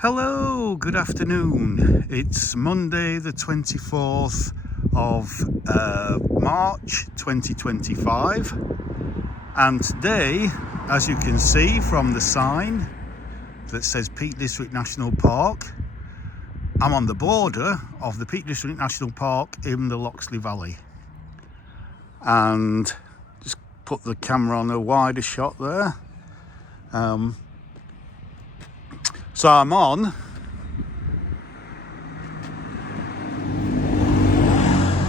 Hello, good afternoon. It's Monday the 24th of March 2025, and today, as you can see from the sign that says Peak District National Park, I'm on the border of the Peak District National Park in the Loxley Valley, and just put the camera on a wider shot there. So I'm on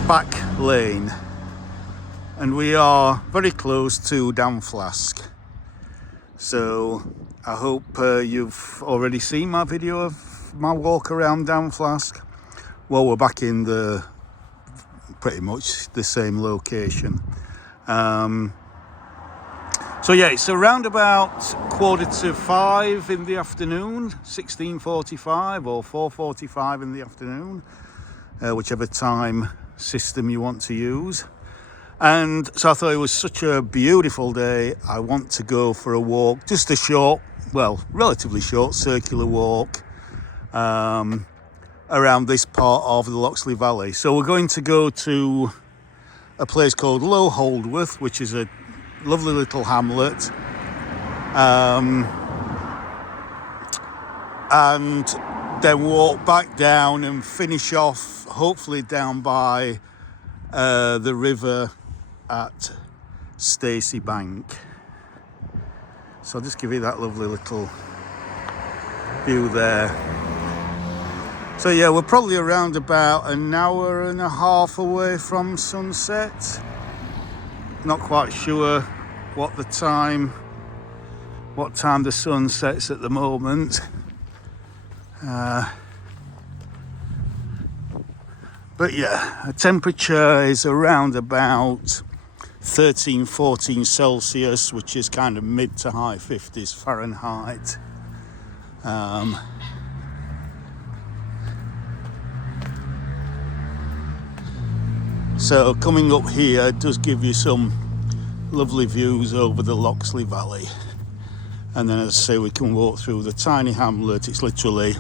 back lane, and we are very close to Dam Flask. So I hope you've already seen my video of my walk around Dam Flask. Well, we're back in the pretty much the same location. So yeah, it's around about 4:45 in the afternoon, 16:45 or 4:45 in the afternoon, whichever time system you want to use. And so I thought it was such a beautiful day. I want to go for a walk, just a short, well, relatively short circular walk around this part of the Loxley Valley. So we're going to go to a place called Holdworth, which is a lovely little hamlet, and then walk back down and finish off hopefully down by the river at Stacey Bank. So I'll just give you that lovely little view there. So yeah, we're probably around about an hour and a half away from sunset. Not quite sure what time the sun sets at the moment, but yeah, the temperature is around about 13-14 Celsius, which is kind of mid to high 50s Fahrenheit. So coming up here does give you some lovely views over the Loxley Valley. And then, as I say, we can walk through the tiny hamlet. It's literally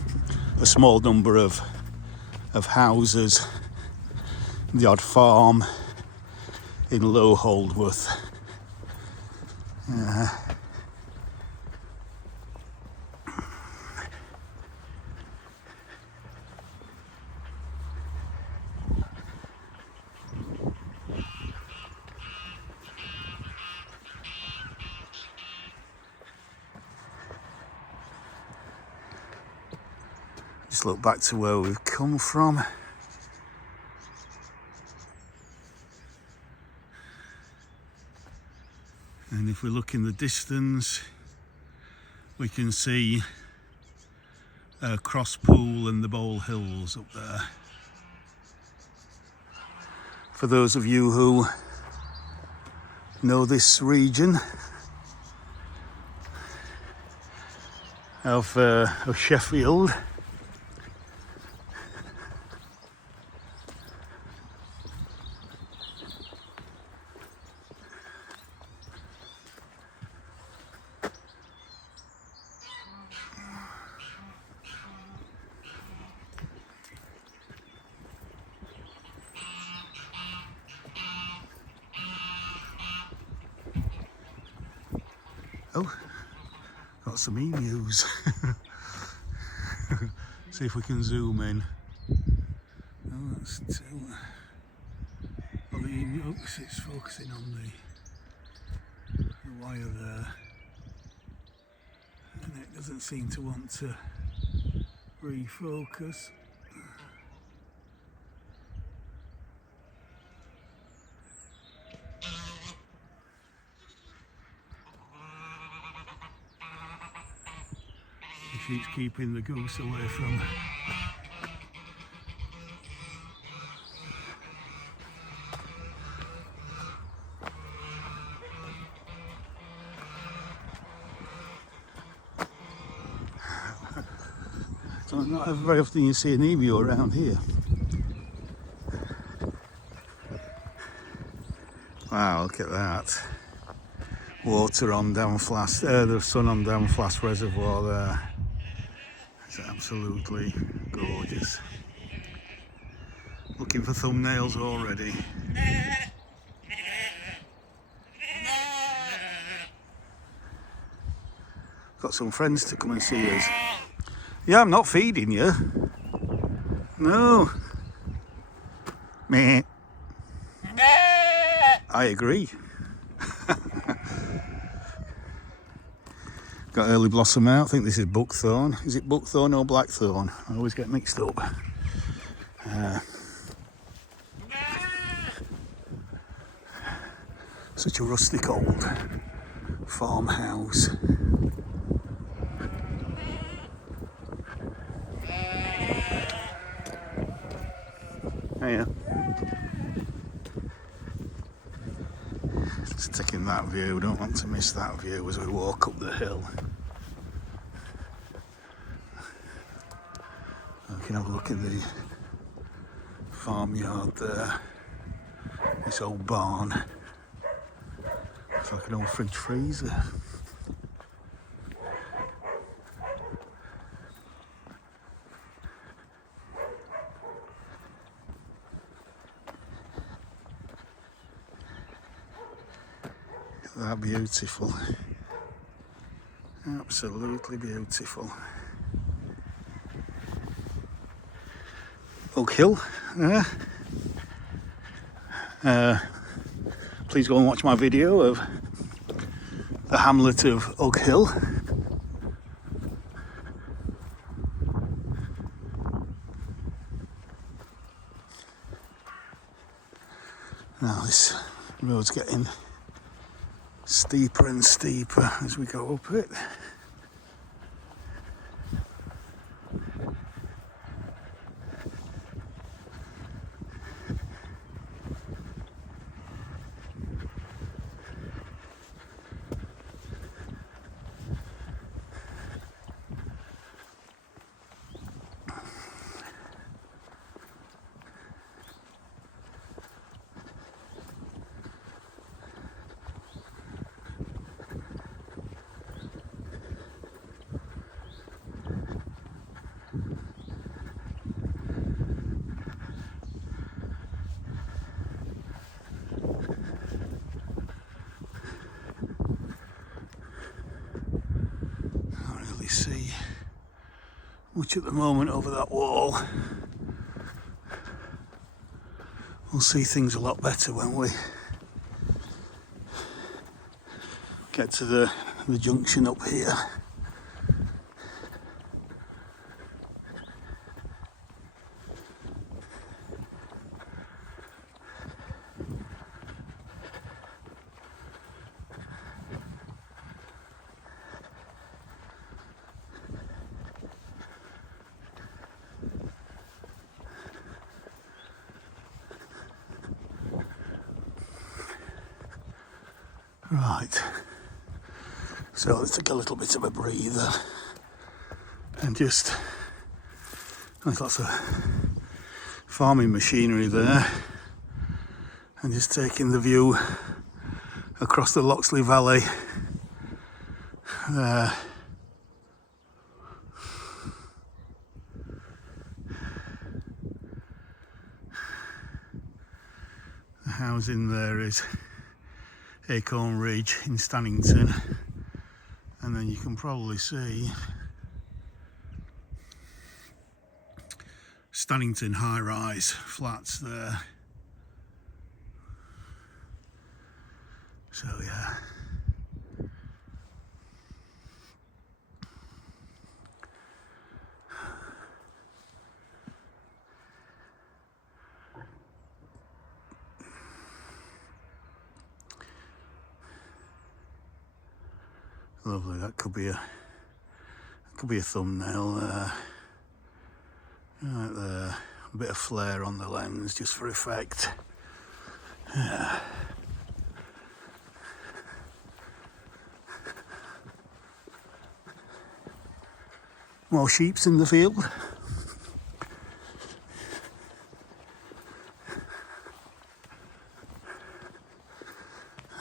a small number of houses, the odd farm in Low Holdworth. Just look back to where we've come from. And if we look in the distance, we can see Crosspool and the Bowl Hills up there. For those of you who know this region of Sheffield, oh, got some emus. See if we can zoom in. Oh, that's two. Well, it's focusing on the wire there, and it doesn't seem to want to refocus. She's keeping the goose away from. So not very often you see an emu around here. Wow, look at that. Water on Dam Flask, the sun on Dam Flask Reservoir there. It's absolutely gorgeous. Looking for thumbnails already. Got some friends to come and see us. Yeah, I'm not feeding you. No. Meh. I agree. Got early blossom out. I think this is buckthorn. Is it buckthorn or blackthorn? I always get mixed up. Such a rustic old farmhouse. Hiya. Just taking that view. Don't want to miss that view as we walk up the hill. We can have a look at the farmyard there. This old barn. It's like an old fridge freezer. That beautiful. Absolutely beautiful. Oak Hill. Please go and watch my video of the hamlet of Oak Hill. Now this road's getting steeper and steeper as we go up it. See much at the moment over that wall. We'll see things a lot better when we get to the junction up here. Right, so let's take a little bit of a breather and just, there's lots of farming machinery there, and just taking the view across the Loxley Valley there. The housing there is Acorn Ridge in Stannington, and then you can probably see Stannington high-rise flats there. So yeah. Lovely. That could be a thumbnail there. Right there. A bit of flare on the lens just for effect. Yeah. More sheeps in the field.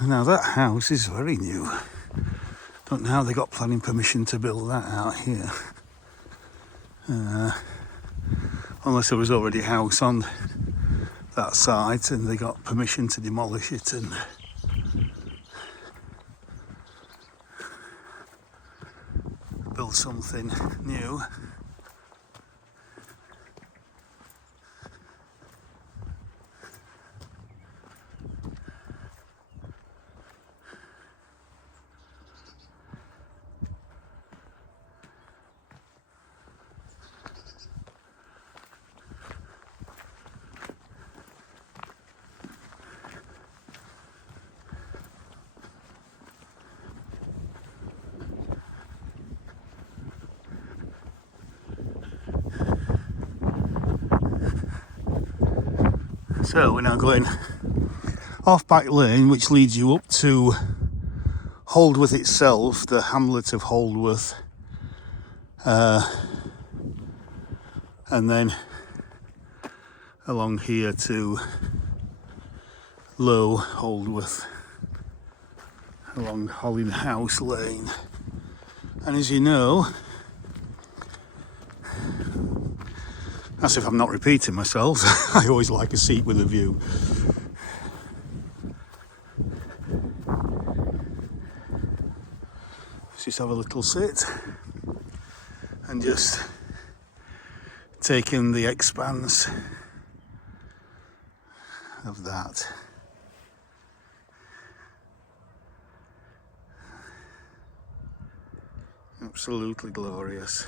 Now that house is very new. Don't know how they got planning permission to build that out here. Unless there was already a house on that site and they got permission to demolish it and build something new. So we're now going off back lane, which leads you up to Holdworth itself, the hamlet of Holdworth, and then along here to Low Holdworth, along Holling House Lane. And as you know, as if I'm not repeating myself, I always like a seat with a view. Let's just have a little sit and just take in the expanse of that. Absolutely glorious.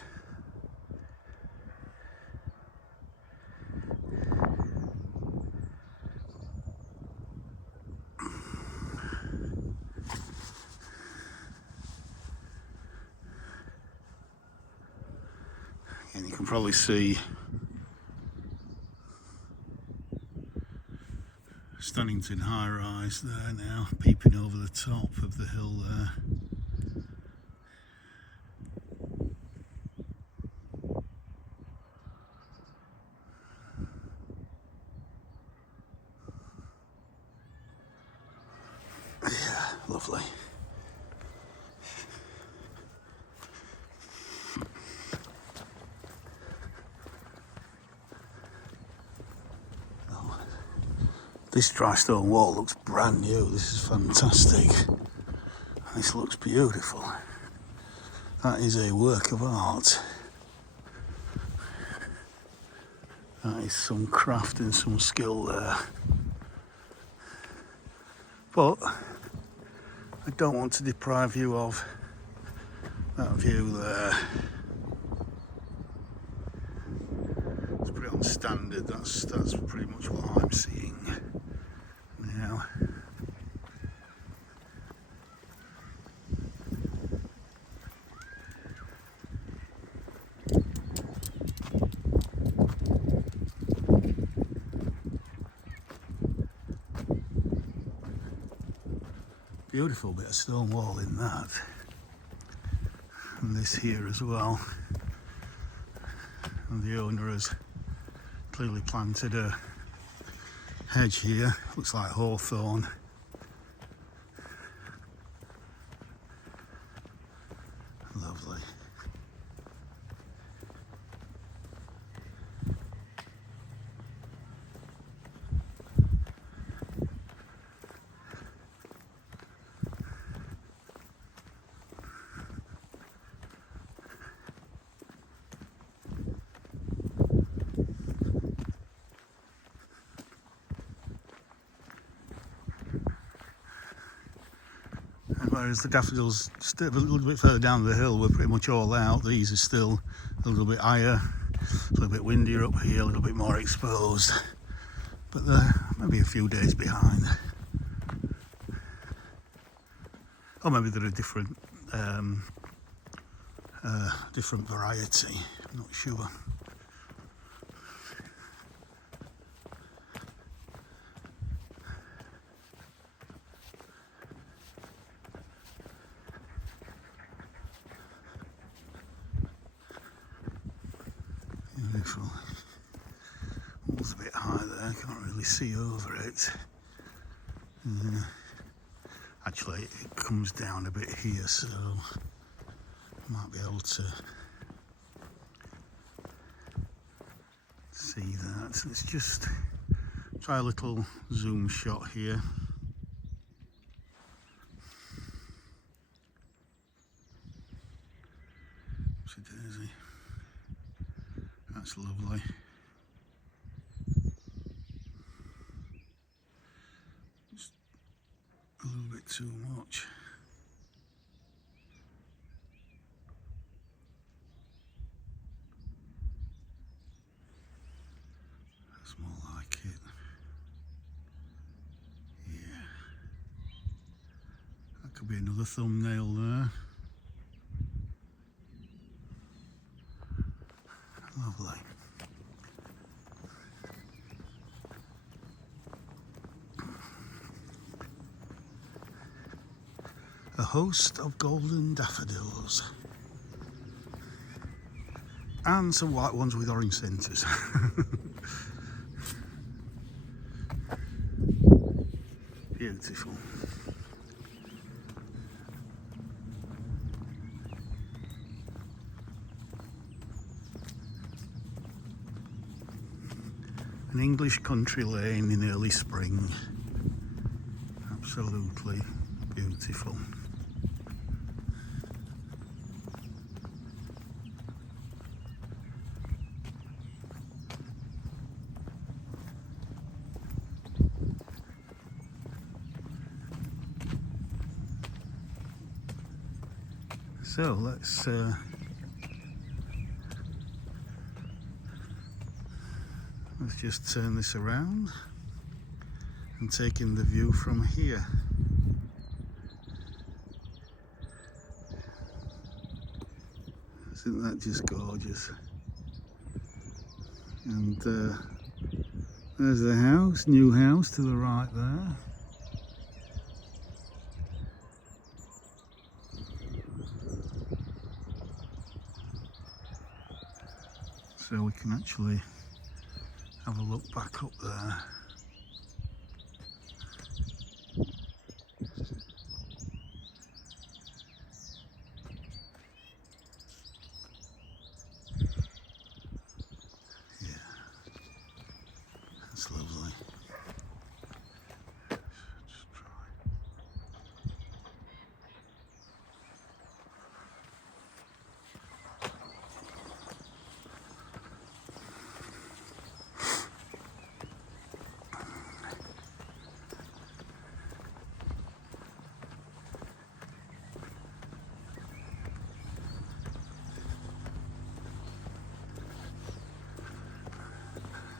And you can probably see Stannington high rise there now, peeping over the top of the hill there. Yeah, lovely. This dry stone wall looks brand new. This is fantastic. This looks beautiful. That is a work of art. That is some craft and some skill there. But I don't want to deprive you of that view there. Let's put it on standard. That's pretty much what I'm seeing now. Beautiful bit of stone wall in that, and this here as well. And the owner has clearly planted a hedge here, looks like hawthorn. Lovely. Whereas the daffodils a little bit further down the hill were pretty much all out. These are still a little bit higher, a little bit windier up here, a little bit more exposed. But they're maybe a few days behind. Or maybe they're a different variety, I'm not sure. Beautiful. Wall's a bit high there, can't really see over it. Actually, it comes down a bit here, so I might be able to see that. Let's just try a little zoom shot here. Daisy. That's lovely. Just a little bit too much. That's more like it. Yeah. That could be another thumbnail there. Lovely. A host of golden daffodils. And some white ones with orange centres. Beautiful. An English country lane in early spring. Absolutely beautiful. So let's just turn this around and take in the view from here. Isn't that just gorgeous? And there's the house, new house to the right there. So we can actually have a look back up there. Yeah, that's lovely. Just try.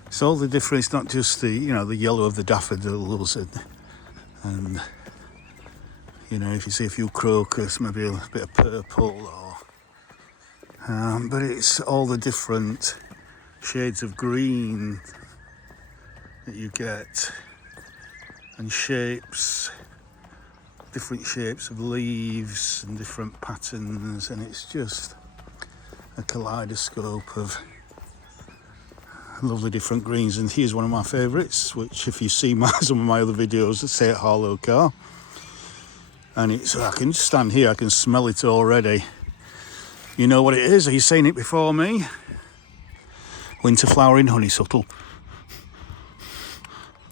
It's all the difference, not just the the yellow of the daffodils, and if you see a few crocus, maybe a bit of purple, but it's all the different shades of green that you get, and shapes, different shapes of leaves and different patterns, and it's just a kaleidoscope of lovely different greens. And here's one of my favourites, which if you see some of my other videos, say at Harlow Car, and I can just stand here, I can smell it already. You know what it is? Are you saying it before me? Winter flowering honeysuckle.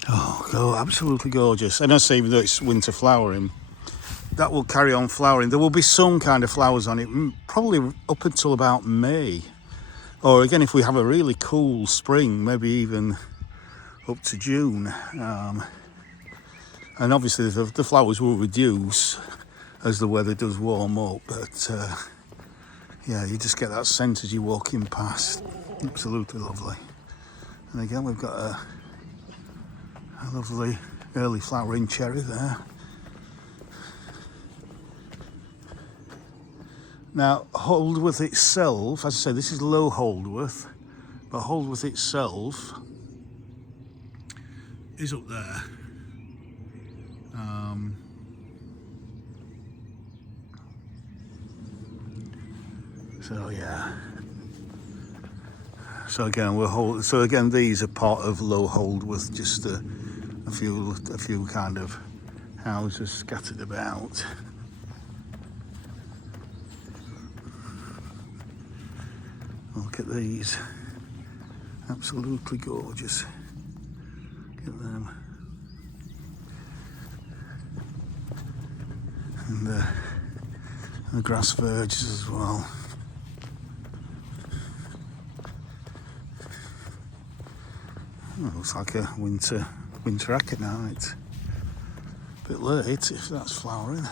Oh, absolutely gorgeous. And I say, even though it's winter flowering, that will carry on flowering. There will be some kind of flowers on it, probably up until about May. Or again, if we have a really cool spring, maybe even up to June. And obviously the flowers will reduce as the weather does warm up. But yeah, you just get that sense as you're walking past. Absolutely lovely. And again, we've got a lovely early flowering cherry there. Now, Holdworth itself, as I say, this is Low Holdworth, but Holdworth itself is up there. So yeah. So again, these are part of Low Holdworth, just a few kind of houses scattered about. Look at these. Absolutely gorgeous. Look at them. And the grass verges as well. Oh, looks like a winter aconite. A bit late if that's flowering.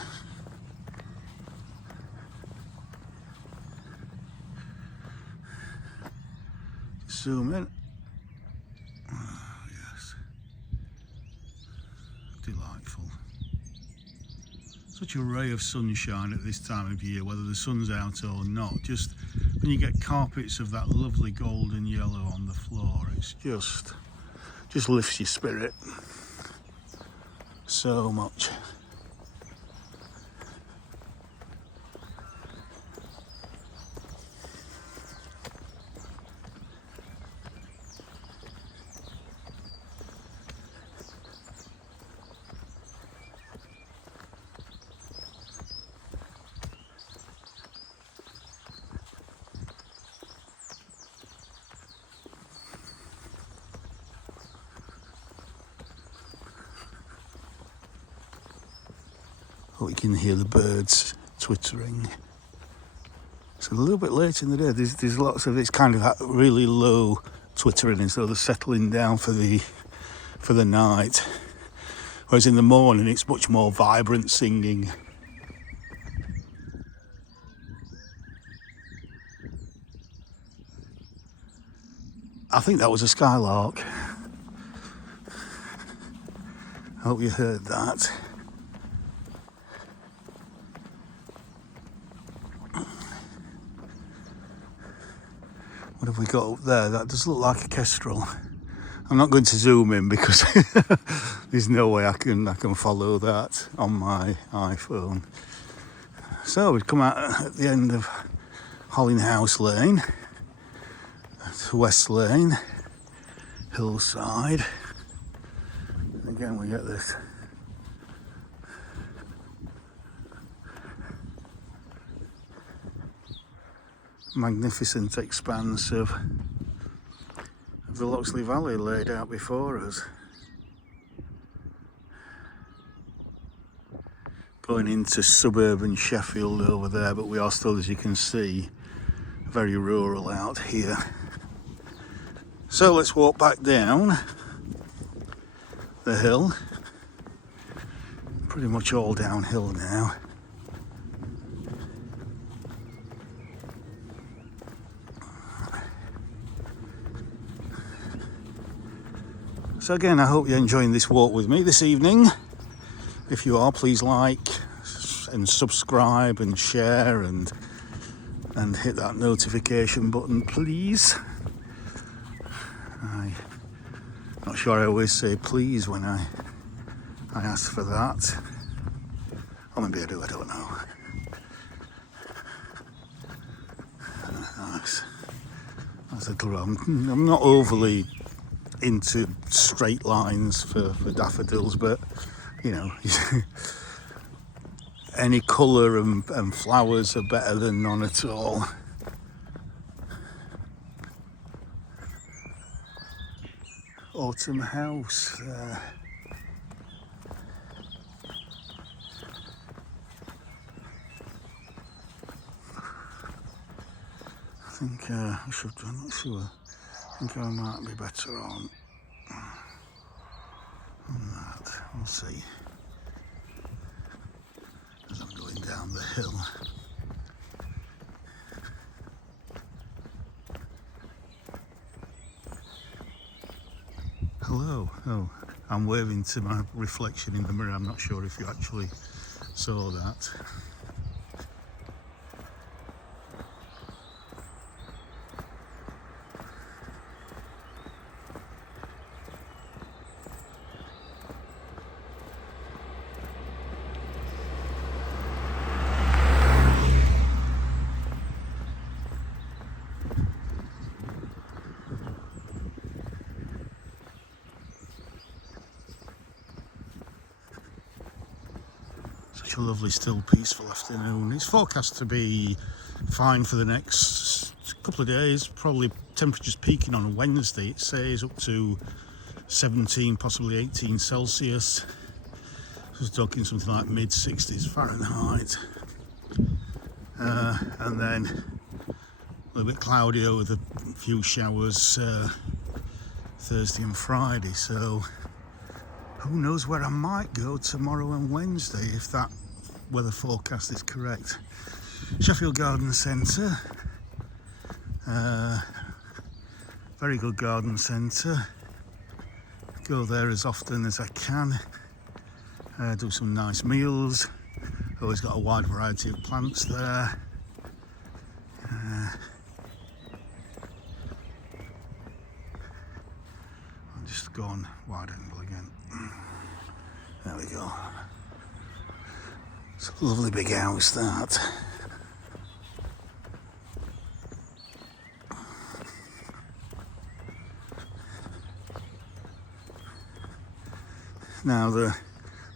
Zoom in. Oh, yes. Delightful. Such a ray of sunshine at this time of year, whether the sun's out or not. Just when you get carpets of that lovely golden yellow on the floor, it's just lifts your spirit so much. Oh, you can hear the birds twittering. It's a little bit late in the day. There's lots of it's kind of really low twittering, as though they're settling down for the night. Whereas in the morning, it's much more vibrant singing. I think that was a skylark. I hope you heard that. What have we got up there? That does look like a kestrel. I'm not going to zoom in because there's no way I can follow that on my iPhone. So we've come out at the end of Hollinghouse Lane, to West Lane, hillside. And again we get this magnificent expanse of the Loxley Valley laid out before us. Going into suburban Sheffield over there, but we are still, as you can see, very rural out here. So let's walk back down the hill. Pretty much all downhill now. So again, I hope you're enjoying this walk with me this evening. If you are, please like and subscribe and share and hit that notification button, please. I'm not sure I always say please when I ask for that. Or maybe I do, I don't know. Nice. I'm not overly into straight lines for daffodils, but you know, any colour and flowers are better than none at all. Autumn house there. I think I should, I'm not sure. I think I might be better on that. We'll see. As I'm going down the hill. Hello. Oh, I'm waving to my reflection in the mirror. I'm not sure if you actually saw that. Such a lovely, still, peaceful afternoon. It's forecast to be fine for the next couple of days, probably temperatures peaking on a Wednesday. It says up to 17, possibly 18 Celsius. I was talking something like mid 60s Fahrenheit. And then a little bit cloudier with a few showers Thursday and Friday. So who knows where I might go tomorrow and Wednesday if that weather forecast is correct. Sheffield Garden Centre. Very good garden centre. Go there as often as I can. Do some nice meals. Always got a wide variety of plants there. I'll just go on wide angle again. There we go. It's a lovely big house, that. Now the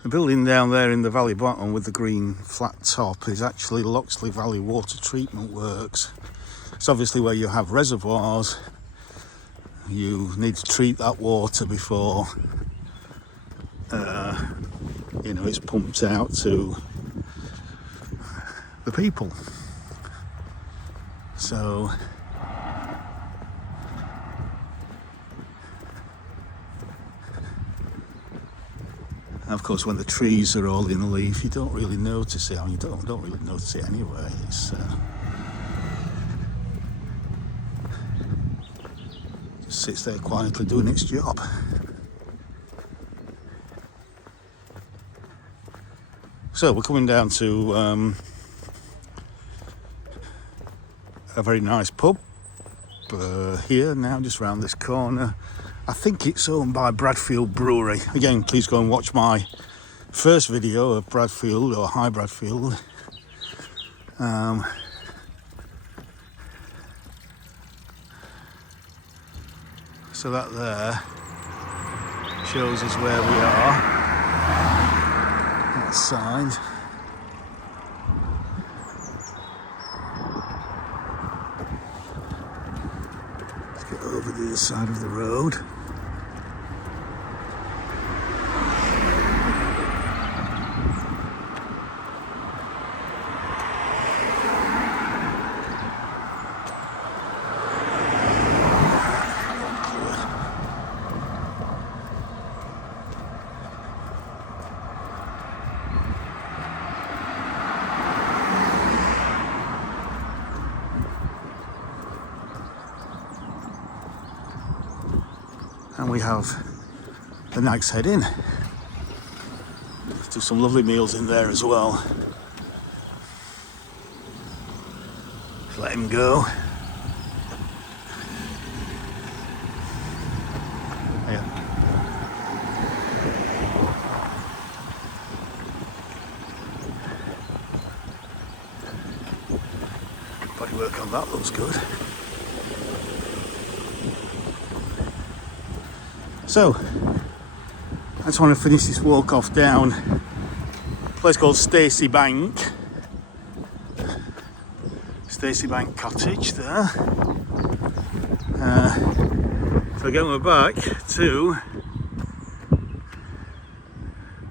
building down there in the valley bottom with the green flat top is actually Loxley Valley Water Treatment Works. It's obviously where you have reservoirs. You need to treat that water before it's pumped out to the people. So of course, when the trees are all in leaf, you don't really notice it. I mean, you don't really notice it anyway. It's just sits there quietly doing its job. So we're coming down to a very nice pub here now, just round this corner. I think it's owned by Bradfield Brewery. Again, please go and watch my first video of Bradfield, or High Bradfield. So that there shows us where we are. That sign. Let's get over the other side of the road. And we have the Nag's Head Inn. Do some lovely meals in there as well. Let him go. Yeah. Bodywork on that looks good. So, I just want to finish this walk off down a place called Stacey Bank. Stacey Bank Cottage there. So again we're back to,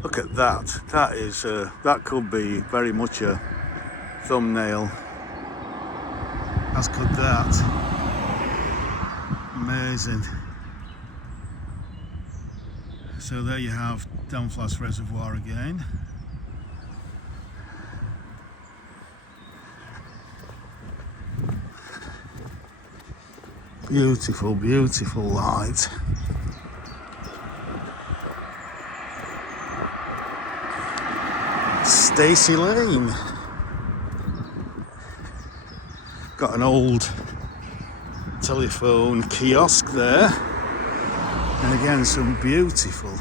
look at that. That is that could be very much a thumbnail. As could that. Amazing. So there you have Downflass Reservoir again. Beautiful, beautiful light. Stacey Lane. Got an old telephone kiosk there. And again, some beautiful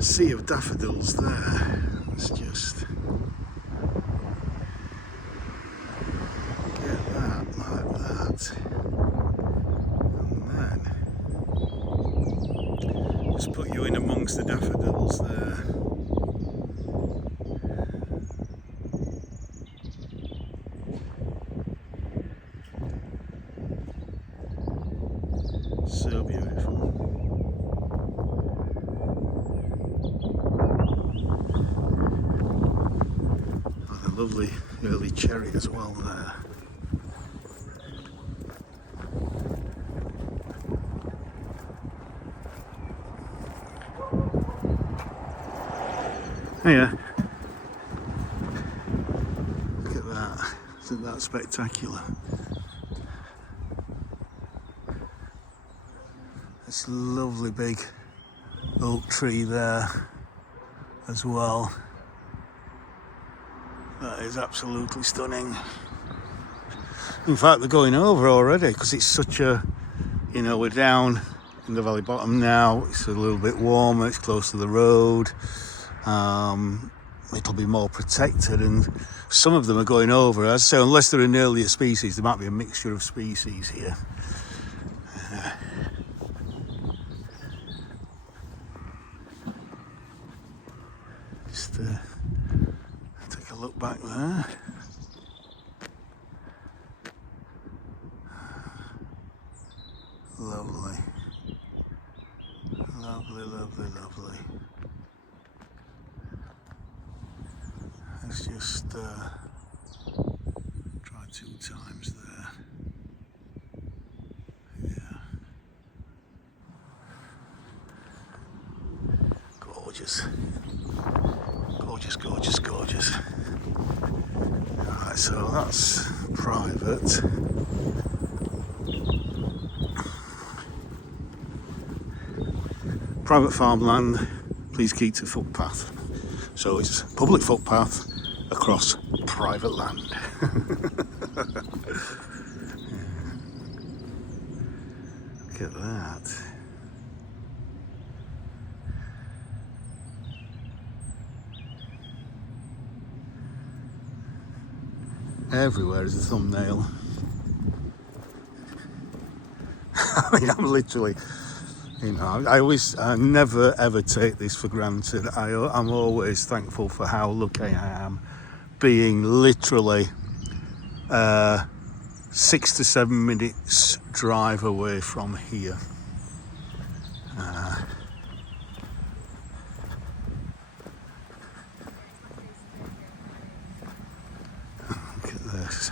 sea of daffodils there. Let's just get that like that. And then just put you in amongst the daffodils there. So beautiful. And a lovely early cherry as well there. Oh yeah. Look at that. Isn't that spectacular? This lovely big oak tree there as well. That is absolutely stunning. In fact, they're going over already because it's such a, you know, we're down in the valley bottom now. It's a little bit warmer, it's close to the road. It'll be more protected, and some of them are going over. As I say, unless they're an earlier species, there might be a mixture of species here. Just take a look back there. Lovely. Lovely, lovely, lovely. Let's just try 2 times there. Yeah. Gorgeous. Gorgeous, gorgeous, gorgeous. Alright, so that's private. Private farmland, please keep to footpath. So it's public footpath across private land. Look at that. Everywhere is a thumbnail. I mean, I'm literally, you know, I never ever take this for granted. I'm always thankful for how lucky I am being literally 6 to 7 minutes drive away from here. Look at this.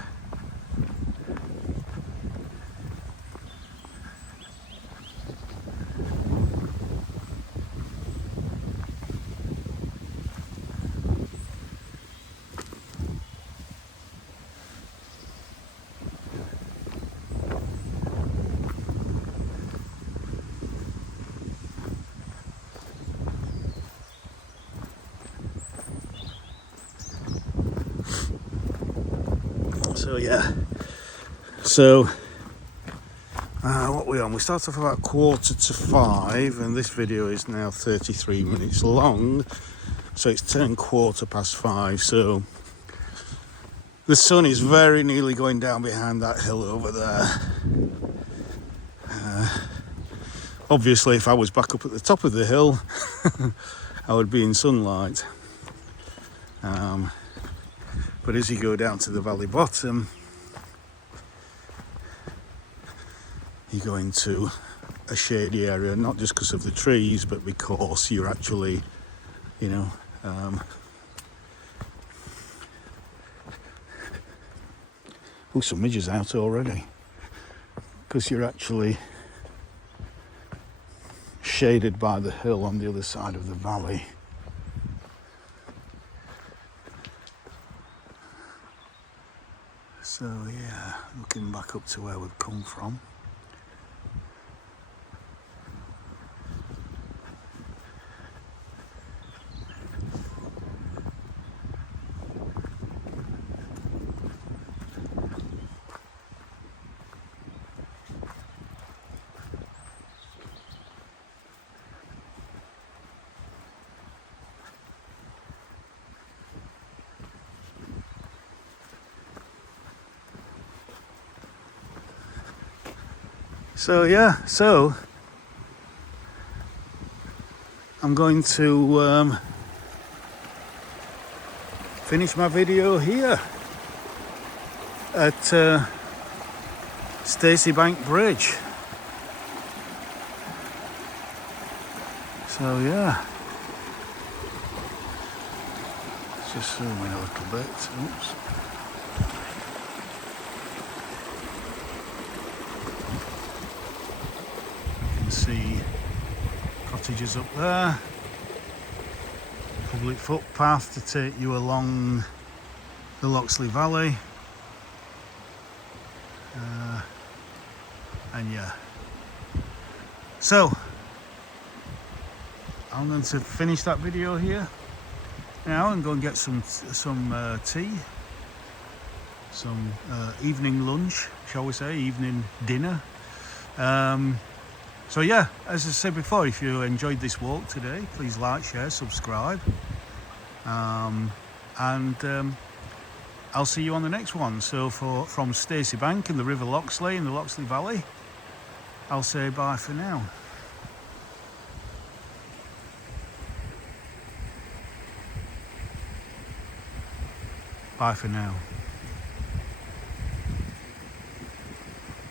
So yeah, so what are we on? We started off about 4:45, and this video is now 33 minutes long, so it's turned 5:15. So the sun is very nearly going down behind that hill over there. Obviously, if I was back up at the top of the hill, I would be in sunlight. But as you go down to the valley bottom, you go into a shady area, not just because of the trees, but because you're actually, you know, some midges out already, because you're actually shaded by the hill on the other side of the valley. So yeah, looking back up to where we've come from. So yeah, so I'm going to finish my video here at Stacey Bank Bridge. So yeah, let's just zoom in a little bit. Oops. You can see cottages up there. Public footpath to take you along the Loxley Valley. And yeah, so I'm going to finish that video here now and go and get some tea, some evening lunch, shall we say, evening dinner. So yeah, as I said before, if you enjoyed this walk today, please like, share, subscribe, and I'll see you on the next one. So from Stacey Bank and the River Loxley in the Loxley Valley, I'll say bye for now. Bye for now.